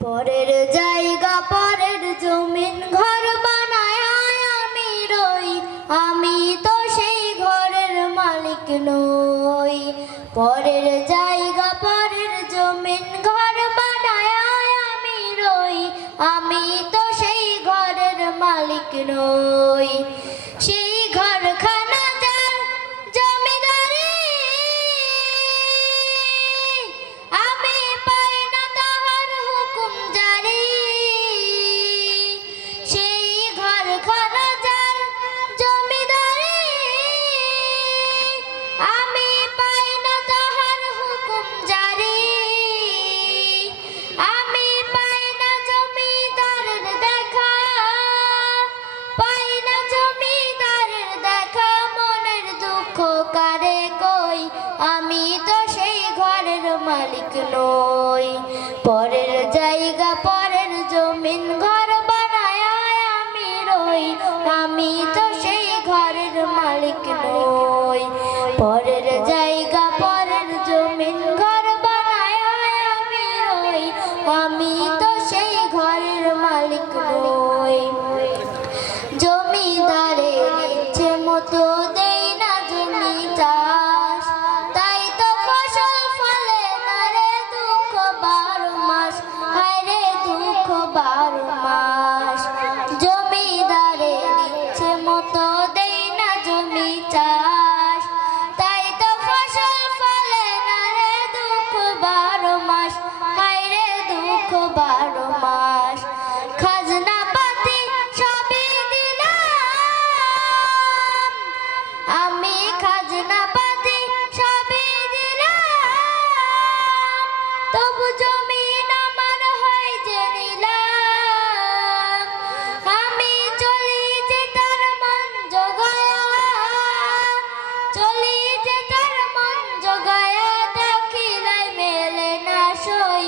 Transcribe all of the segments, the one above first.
পরের জায়গা পরের জমিন ঘর বানায় আমি রই, আমি তো সেই ঘরের মালিক নই। পরের জায়গা পরের জমিন ঘর বানায় আমি রই, আমি তো সেই ঘরের মালিক নই। সেই ঘরখানা যার জমিদারি, আমি পাই না তাহার হুকুম জারি। সেই ঘরখানা যার জমিদারি, আমি পাই না তাহার হুকুম জারি। আমি পাই না জমিদারের দেখা, পাই না জমিদারের দেখা, মনের দুঃখ কারে কই, আমি তো সেই ঘরের মালিক নই। পরের জায়গা পরের জমিন ঘর বানায় আমি রই, আমি তো সেই ঘরের মালিক নই। পরের জায়গা পরের জমিন ঘর বানায় আমি রই, আমি তো সেই ঘরের মালিক নই। জমিদারের ইচ্ছে মতো দেই না জমি চাষ, তাই তো ফসল ফলে না রে দুঃখ 12 মাস, হায় রে দুঃখ 12 মাস। জমিদারের ইচ্ছে মতো দেই না জমি চাষ, তাই তো ফসল ফলে না রে দুঃখ 12 মাস, হায় রে দুঃখ 12 মাস। খাজনা পাতি সবই দিলাম, আমি খাজনা পাতি সবই দিলাম, তবু জমিন আমার হয় যে নিলাম। আমি চলি যে তার মন জোগায়া, চলি যে তার মন জোগায়া, দেখিলাই মেলে না সই,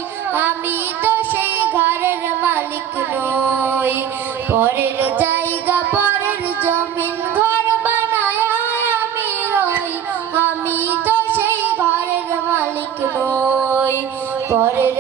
আমি তো সেই ঘরের মালিক নই। পরের জায়গা পরের জমিন ঘর বানায় আমি রই, আমি তো সেই ঘরের মালিক নই। পরের